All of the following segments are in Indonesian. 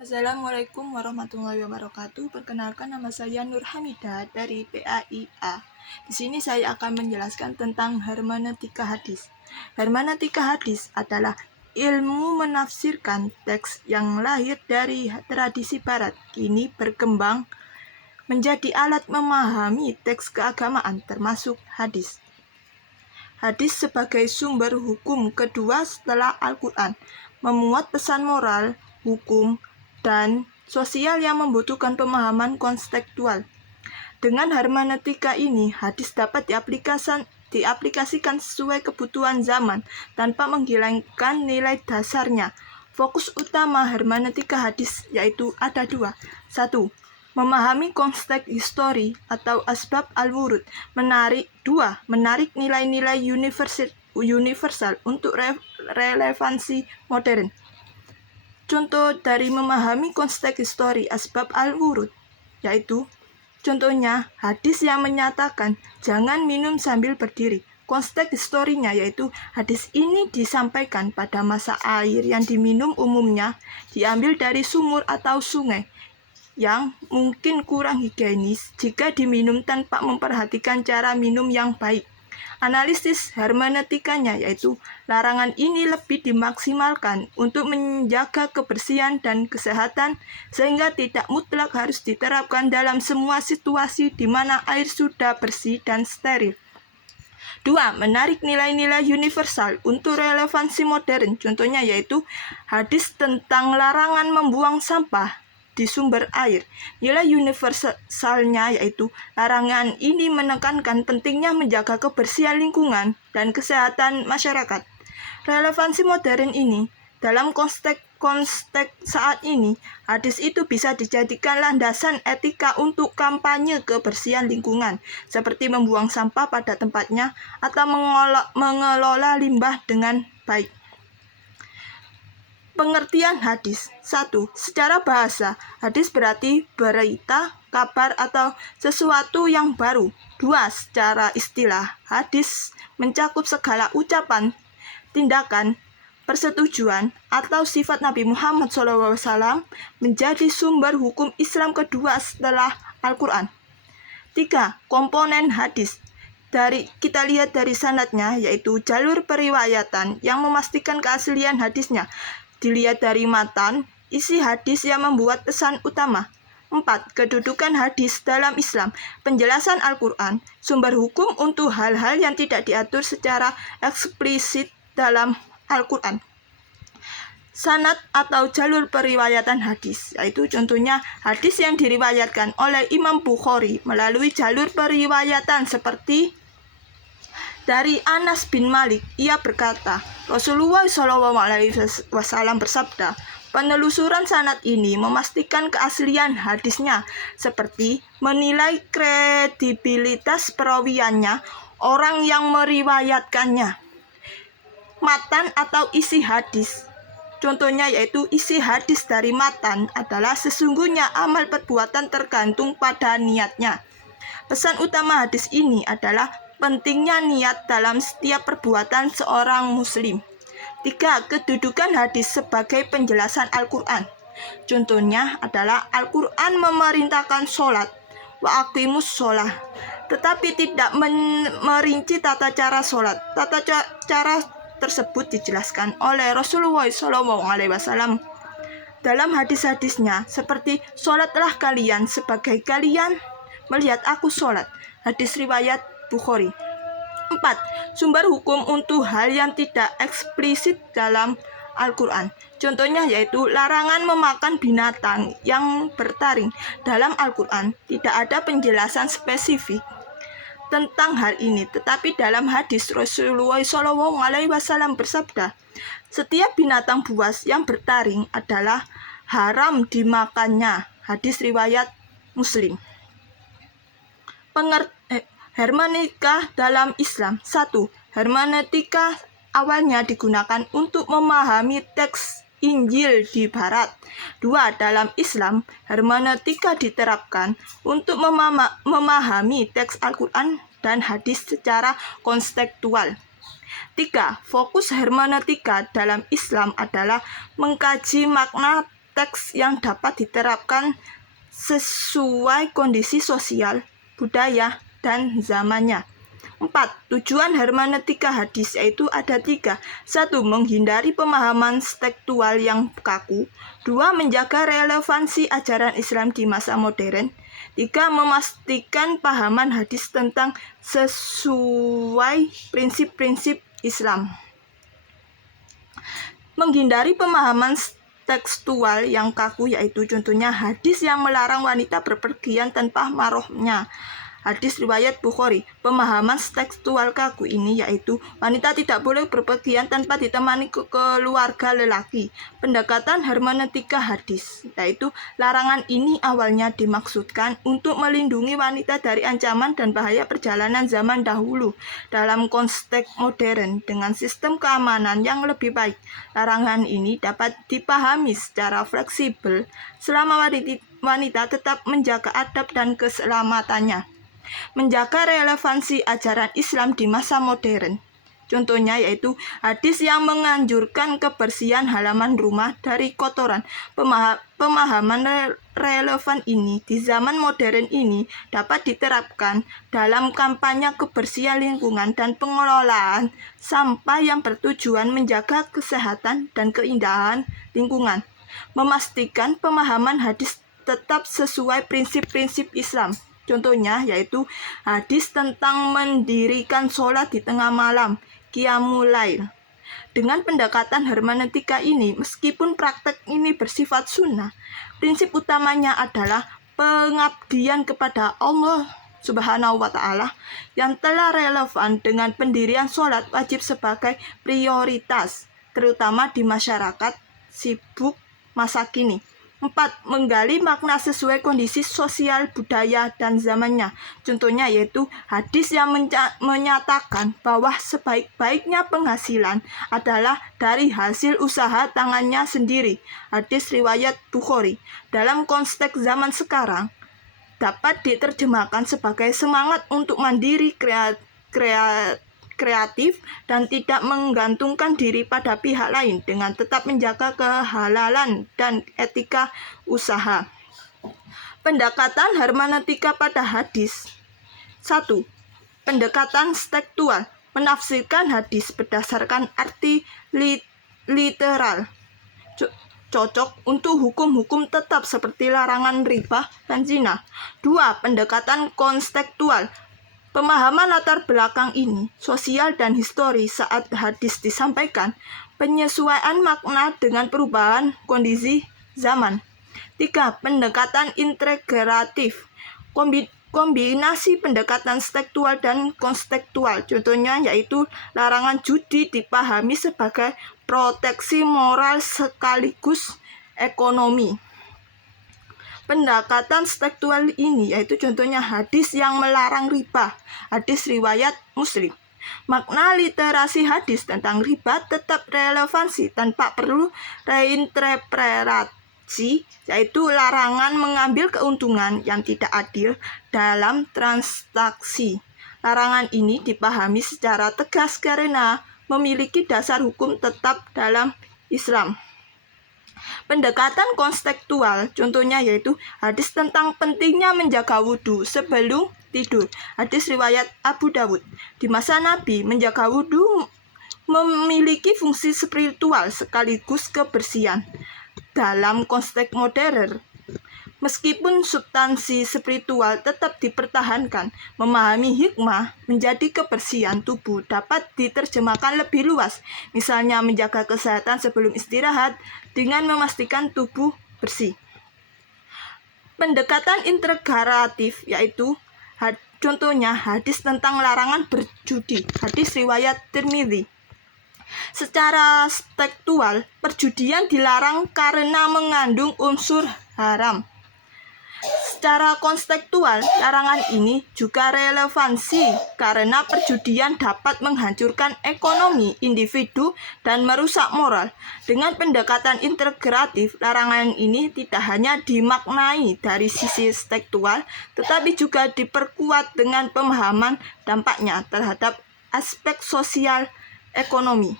Assalamualaikum warahmatullahi wabarakatuh. Perkenalkan, nama saya Nur Hamidah dari PAIA. Di sini saya akan menjelaskan tentang hermeneutika hadis. Hermeneutika hadis adalah ilmu menafsirkan teks yang lahir dari tradisi barat, kini berkembang menjadi alat memahami teks keagamaan termasuk hadis. Hadis sebagai sumber hukum kedua setelah Al-Quran, memuat pesan moral, hukum, dan sosial yang membutuhkan pemahaman kontekstual. Dengan hermeneutika ini, hadis dapat diaplikasikan sesuai kebutuhan zaman tanpa menghilangkan nilai dasarnya. Fokus utama hermeneutika hadis yaitu ada dua. 1. Memahami konteks histori atau asbab al-wurud. 2. Menarik nilai-nilai universal untuk relevansi modern. Contoh dari memahami konteks histori asbab al-wurud yaitu contohnya hadis yang menyatakan jangan minum sambil berdiri. Konteks historinya yaitu hadis ini disampaikan pada masa air yang diminum umumnya diambil dari sumur atau sungai yang mungkin kurang higienis jika diminum tanpa memperhatikan cara minum yang baik. Analisis hermeneutikanya yaitu larangan ini lebih dimaksimalkan untuk menjaga kebersihan dan kesehatan sehingga tidak mutlak harus diterapkan dalam semua situasi di mana air sudah bersih dan steril. 2. Menarik nilai-nilai universal untuk relevansi modern. Contohnya yaitu hadis tentang larangan membuang sampah di sumber air. Nilai universalnya yaitu larangan ini menekankan pentingnya menjaga kebersihan lingkungan dan kesehatan masyarakat. Relevansi modern ini dalam konteks saat ini, hadis itu bisa dijadikan landasan etika untuk kampanye kebersihan lingkungan, seperti membuang sampah pada tempatnya atau mengelola limbah dengan baik. Pengertian hadis. 1. Secara bahasa, hadis berarti berita, kabar, atau sesuatu yang baru. 2. Secara istilah, hadis mencakup segala ucapan, tindakan, persetujuan, atau sifat Nabi Muhammad SAW menjadi sumber hukum Islam kedua setelah Al-Quran. 3. Komponen hadis. Kita lihat dari sanadnya, yaitu jalur periwayatan yang memastikan keaslian hadisnya. Dilihat dari matan, isi hadis yang membuat pesan utama. 4. Kedudukan hadis dalam Islam. Penjelasan Al-Quran, sumber hukum untuk hal-hal yang tidak diatur secara eksplisit dalam Al-Quran. Sanad atau jalur periwayatan hadis, yaitu contohnya hadis yang diriwayatkan oleh Imam Bukhari melalui jalur periwayatan seperti dari Anas bin Malik. Ia berkata, Rasulullah SAW bersabda, penelusuran sanad ini memastikan keaslian hadisnya, seperti menilai kredibilitas perawiannya, orang yang meriwayatkannya. Matan atau isi hadis. Contohnya yaitu isi hadis dari matan adalah sesungguhnya amal perbuatan tergantung pada niatnya. Pesan utama hadis ini adalah pentingnya niat dalam setiap perbuatan seorang muslim. 3. Kedudukan hadis sebagai penjelasan Al-Quran. Contohnya adalah Al-Quran memerintahkan sholat, wa aqimus sholah, tetapi tidak merinci tata cara sholat. Tata cara tersebut dijelaskan oleh Rasulullah SAW dalam hadis-hadisnya, seperti sholatlah kalian sebagai kalian melihat aku sholat. Hadis riwayat Bukhari. 4. Sumber hukum untuk hal yang tidak eksplisit dalam Al-Quran. Contohnya yaitu larangan memakan binatang yang bertaring. Dalam Al-Quran tidak ada penjelasan spesifik tentang hal ini, tetapi dalam hadis Rasulullah SAW bersabda, setiap binatang buas yang bertaring adalah haram dimakannya. Hadis riwayat Muslim. Hermeneutika dalam Islam. 1. Hermeneutika awalnya digunakan untuk memahami teks Injil di Barat. 2. Dalam Islam, hermeneutika diterapkan untuk memahami teks Al-Quran dan hadis secara kontekstual. 3. Fokus hermeneutika dalam Islam adalah mengkaji makna konteks yang dapat diterapkan sesuai kondisi sosial, budaya, dan zamannya. 4. Tujuan hermeneutika hadis yaitu ada 3. 1. Menghindari pemahaman tekstual yang kaku. 2. Menjaga relevansi ajaran Islam di masa modern. 3. Memastikan pahaman hadis tentang sesuai prinsip-prinsip Islam. Menghindari pemahaman tekstual yang kaku yaitu contohnya hadis yang melarang wanita berpergian tanpa mahramnya. Hadis riwayat Bukhari. Pemahaman tekstual kaku ini yaitu wanita tidak boleh berpergian tanpa ditemani keluarga lelaki. Pendekatan hermeneutika hadis yaitu larangan ini awalnya dimaksudkan untuk melindungi wanita dari ancaman dan bahaya perjalanan zaman dahulu dalam konteks modern dengan sistem keamanan yang lebih baik. Larangan ini dapat dipahami secara fleksibel selama wanita tetap menjaga adab dan keselamatannya. Menjaga relevansi ajaran Islam di masa modern. Contohnya yaitu hadis yang menganjurkan kebersihan halaman rumah dari kotoran. Pemahaman relevan ini di zaman modern ini dapat diterapkan dalam kampanye kebersihan lingkungan dan pengelolaan sampah yang bertujuan menjaga kesehatan dan keindahan lingkungan. Memastikan pemahaman hadis tetap sesuai prinsip-prinsip Islam. Contohnya yaitu hadis tentang mendirikan sholat di tengah malam, qiyamul lail. Dengan pendekatan hermeneutika ini, meskipun praktek ini bersifat sunnah, prinsip utamanya adalah pengabdian kepada Allah Subhanahu wa Ta'ala yang telah relevan dengan pendirian sholat wajib sebagai prioritas, terutama di masyarakat sibuk masa kini. 4. Menggali makna sesuai kondisi sosial, budaya, dan zamannya. Contohnya yaitu hadis yang menyatakan bahwa sebaik-baiknya penghasilan adalah dari hasil usaha tangannya sendiri. Hadis riwayat Bukhari. Dalam konteks zaman sekarang, dapat diterjemahkan sebagai semangat untuk mandiri, kreatif, dan tidak menggantungkan diri pada pihak lain dengan tetap menjaga kehalalan dan etika usaha. Pendekatan hermeneutika pada hadis. 1. Pendekatan tekstual. Menafsirkan hadis berdasarkan arti literal. Cocok untuk hukum-hukum tetap seperti larangan riba dan zina. 2. Pendekatan kontekstual. Pemahaman latar belakang ini, sosial dan histori saat hadis disampaikan, penyesuaian makna dengan perubahan kondisi zaman. 3. Pendekatan integratif. Kombinasi pendekatan tekstual dan kontekstual. Contohnya yaitu larangan judi dipahami sebagai proteksi moral sekaligus ekonomi. Pendekatan tekstual ini yaitu contohnya hadis yang melarang riba, hadis riwayat Muslim. Makna literasi hadis tentang riba tetap relevansi tanpa perlu reinterpretasi, yaitu larangan mengambil keuntungan yang tidak adil dalam transaksi. Larangan ini dipahami secara tegas karena memiliki dasar hukum tetap dalam Islam. Pendekatan kontekstual, contohnya yaitu hadis tentang pentingnya menjaga wudhu sebelum tidur. Hadis riwayat Abu Dawud. Di masa Nabi, menjaga wudhu memiliki fungsi spiritual sekaligus kebersihan. Dalam konteks modern, meskipun substansi spiritual tetap dipertahankan, memahami hikmah menjadi kebersihan tubuh dapat diterjemahkan lebih luas. Misalnya menjaga kesehatan sebelum istirahat dengan memastikan tubuh bersih. Pendekatan integratif yaitu contohnya hadis tentang larangan berjudi. Hadis riwayat Tirmidzi. Secara tekstual, perjudian dilarang karena mengandung unsur haram. Secara kontekstual, larangan ini juga relevansi karena perjudian dapat menghancurkan ekonomi individu dan merusak moral. Dengan pendekatan integratif, larangan ini tidak hanya dimaknai dari sisi tekstual, tetapi juga diperkuat dengan pemahaman dampaknya terhadap aspek sosial ekonomi.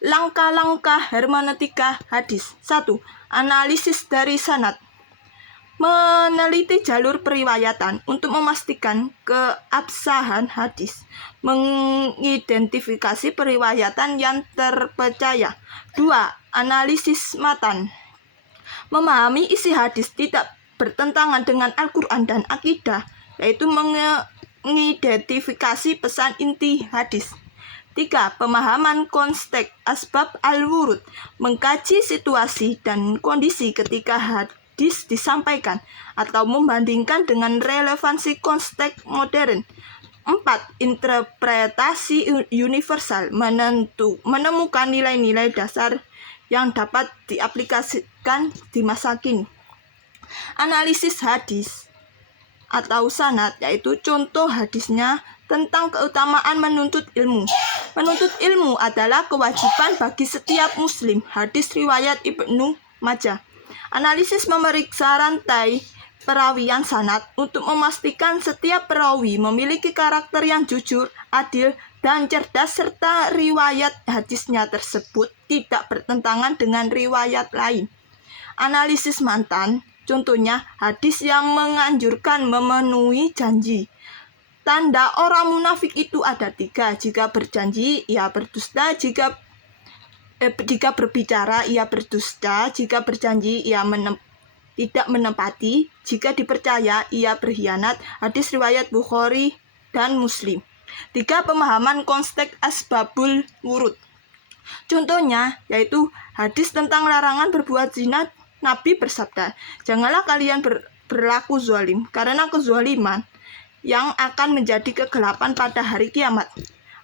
Langkah-langkah hermeneutika hadis. 1. Analisis dari sanad. Meneliti jalur periwayatan untuk memastikan keabsahan hadis. Mengidentifikasi periwayatan yang terpercaya. 2. Analisis matan. Memahami isi hadis tidak bertentangan dengan Al-Quran dan akidah, yaitu mengidentifikasi pesan inti hadis. 3. Pemahaman konteks asbab al-wurud. Mengkaji situasi dan kondisi ketika hadis disampaikan atau membandingkan dengan relevansi konteks modern. 4. Interpretasi universal. Menemukan nilai-nilai dasar yang dapat diaplikasikan di masa kini. Analisis hadis atau sanad, yaitu contoh hadisnya tentang keutamaan menuntut ilmu. Menuntut ilmu adalah kewajiban bagi setiap muslim. Hadis riwayat Ibnu Majah. Analisis memeriksa rantai perawian sanad untuk memastikan setiap perawi memiliki karakter yang jujur, adil, dan cerdas, serta riwayat hadisnya tersebut tidak bertentangan dengan riwayat lain. Analisis mantan, contohnya hadis yang menganjurkan memenuhi janji. Tanda orang munafik itu ada 3. Jika berjanji, ia berdusta. Jika berbicara, ia berdusta. Jika berjanji, ia tidak menepati. Jika dipercaya, ia berkhianat. Hadis riwayat Bukhari dan Muslim. 3. Pemahaman konteks asbabul wurud. Contohnya yaitu hadis tentang larangan berbuat zina. Nabi bersabda, janganlah kalian berlaku zalim, karena kezaliman yang akan menjadi kegelapan pada hari kiamat.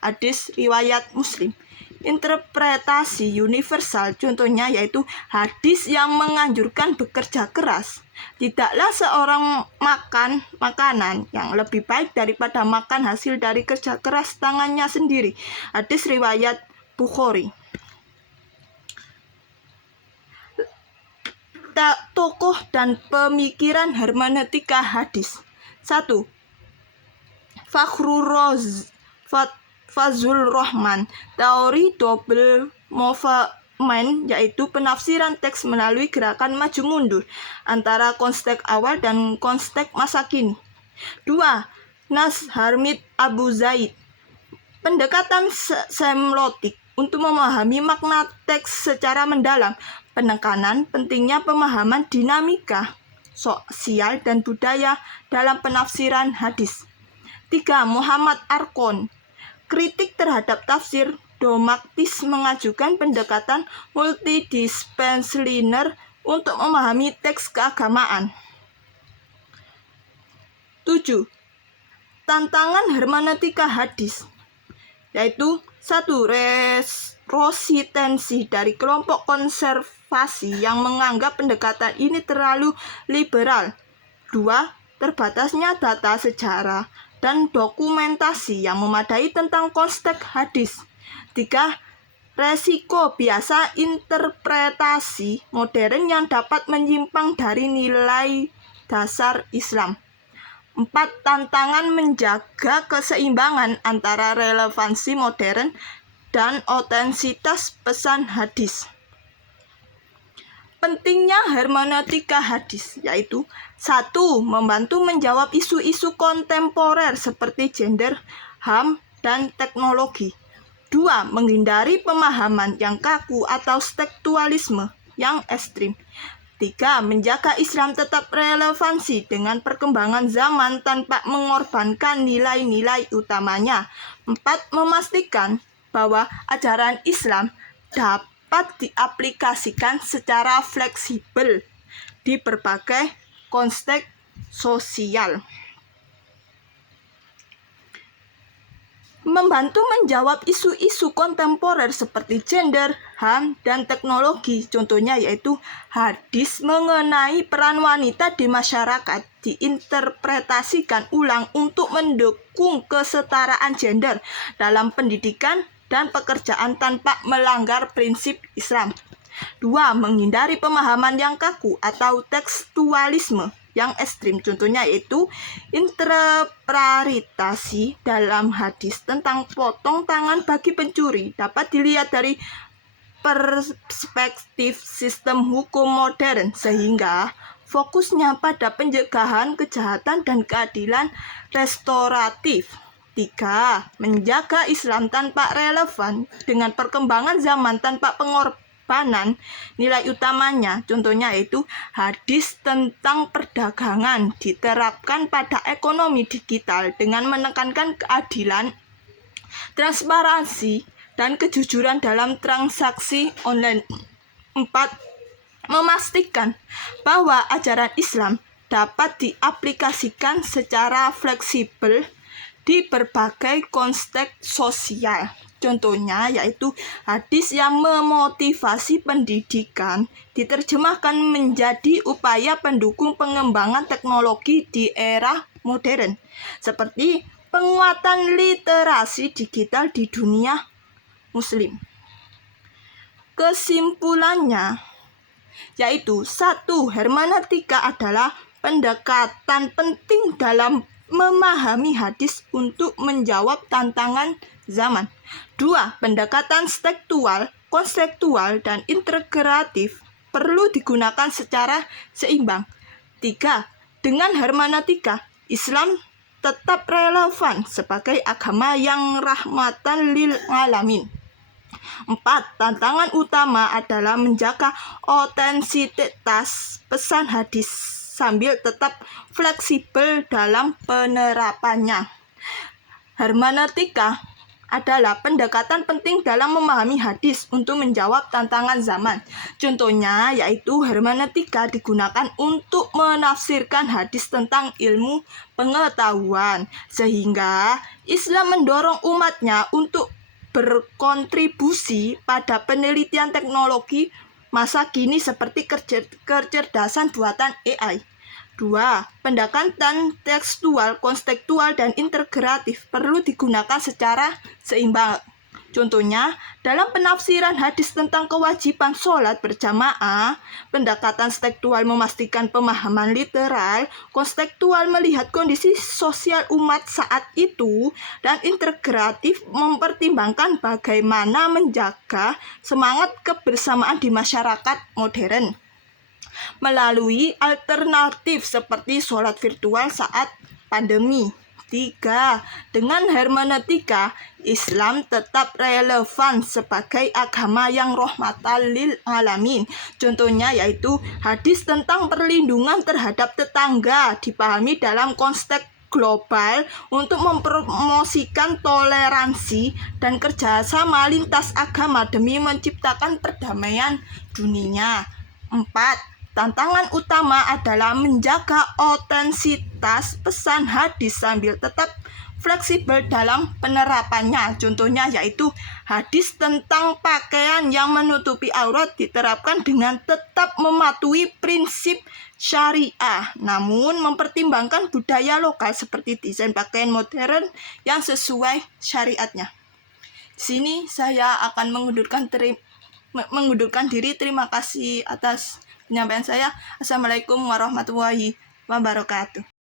Hadis riwayat Muslim. Interpretasi universal, contohnya yaitu hadis yang menganjurkan bekerja keras. Tidaklah seorang makan makanan yang lebih baik daripada makan hasil dari kerja keras tangannya sendiri. Hadis riwayat Bukhari. Tokoh dan pemikiran hermeneutika hadis. 1. Fazlur Rahman. Teori double movement, yaitu penafsiran teks melalui gerakan maju mundur antara konteks awal dan konteks masa kini. 2. Nas Harmid Abu Zaid. Pendekatan semiotik untuk memahami makna teks secara mendalam. Penekanan pentingnya pemahaman dinamika sosial dan budaya dalam penafsiran hadis. 3. Muhammad Arkon. Kritik terhadap tafsir dogmatis mengajukan pendekatan multidisipliner untuk memahami teks keagamaan. 7. Tantangan hermeneutika hadis, yaitu 1. Resistensi dari kelompok konservasi yang menganggap pendekatan ini terlalu liberal. 2. Terbatasnya data sejarah dan dokumentasi yang memadai tentang konteks hadis. 3. Resiko biasa interpretasi modern yang dapat menyimpang dari nilai dasar Islam. 4. Tantangan menjaga keseimbangan antara relevansi modern dan otentitas pesan hadis. Pentingnya hermeneutika hadis, yaitu 1. Membantu menjawab isu-isu kontemporer seperti gender, HAM, dan teknologi. 2. Menghindari pemahaman yang kaku atau tekstualisme yang ekstrim. 3. Menjaga Islam tetap relevansi dengan perkembangan zaman tanpa mengorbankan nilai-nilai utamanya. 4. Memastikan bahwa ajaran Islam dapat diaplikasikan secara fleksibel di berbagai konteks sosial. Membantu menjawab isu-isu kontemporer seperti gender, HAM, dan teknologi. Contohnya yaitu hadis mengenai peran wanita di masyarakat diinterpretasikan ulang untuk mendukung kesetaraan gender dalam pendidikan dan pekerjaan tanpa melanggar prinsip Islam. 2. Menghindari pemahaman yang kaku atau tekstualisme yang ekstrim. Contohnya yaitu interpretasi dalam hadis tentang potong tangan bagi pencuri dapat dilihat dari perspektif sistem hukum modern, sehingga fokusnya pada pencegahan kejahatan dan keadilan restoratif. 3. Menjaga Islam tanpa relevan dengan perkembangan zaman tanpa pengorbanan nilai utamanya. Contohnya yaitu hadis tentang perdagangan diterapkan pada ekonomi digital dengan menekankan keadilan, transparansi, dan kejujuran dalam transaksi online. 4. Memastikan bahwa ajaran Islam dapat diaplikasikan secara fleksibel di berbagai konteks sosial. Contohnya yaitu hadis yang memotivasi pendidikan diterjemahkan menjadi upaya pendukung pengembangan teknologi di era modern, seperti penguatan literasi digital di dunia Muslim. Kesimpulannya yaitu 1. Hermeneutika adalah pendekatan penting dalam memahami hadis untuk menjawab tantangan zaman. 2. Pendekatan tekstual, konseptual, dan integratif perlu digunakan secara seimbang. 3. Dengan hermeneutika, Islam tetap relevan sebagai agama yang rahmatan lil alamin. 4. Tantangan utama adalah menjaga otentisitas pesan hadis sambil tetap fleksibel dalam penerapannya. Hermeneutika adalah pendekatan penting dalam memahami hadis untuk menjawab tantangan zaman. Contohnya yaitu hermeneutika digunakan untuk menafsirkan hadis tentang ilmu pengetahuan, sehingga Islam mendorong umatnya untuk berkontribusi pada penelitian teknologi masa kini seperti kecerdasan buatan AI. 2. Pendekatan tekstual, konseptual, dan integratif perlu digunakan secara seimbang. Contohnya, dalam penafsiran hadis tentang kewajiban sholat berjamaah, pendekatan tekstual memastikan pemahaman literal, konseptual melihat kondisi sosial umat saat itu, dan integratif mempertimbangkan bagaimana menjaga semangat kebersamaan di masyarakat modern melalui alternatif seperti sholat virtual saat pandemi. 3. Dengan hermeneutika, Islam tetap relevan sebagai agama yang rahmatan lil alamin. Contohnya yaitu hadis tentang perlindungan terhadap tetangga dipahami dalam konteks global untuk mempromosikan toleransi dan kerjasama lintas agama demi menciptakan perdamaian dunia. 4. Tantangan utama adalah menjaga otentisitas pesan hadis sambil tetap fleksibel dalam penerapannya. Contohnya yaitu hadis tentang pakaian yang menutupi aurat diterapkan dengan tetap mematuhi prinsip syariah, namun mempertimbangkan budaya lokal seperti desain pakaian modern yang sesuai syariatnya. Di sini saya akan mengundurkan diri. Terima kasih atas penyampaian saya. Assalamualaikum warahmatullahi wabarakatuh.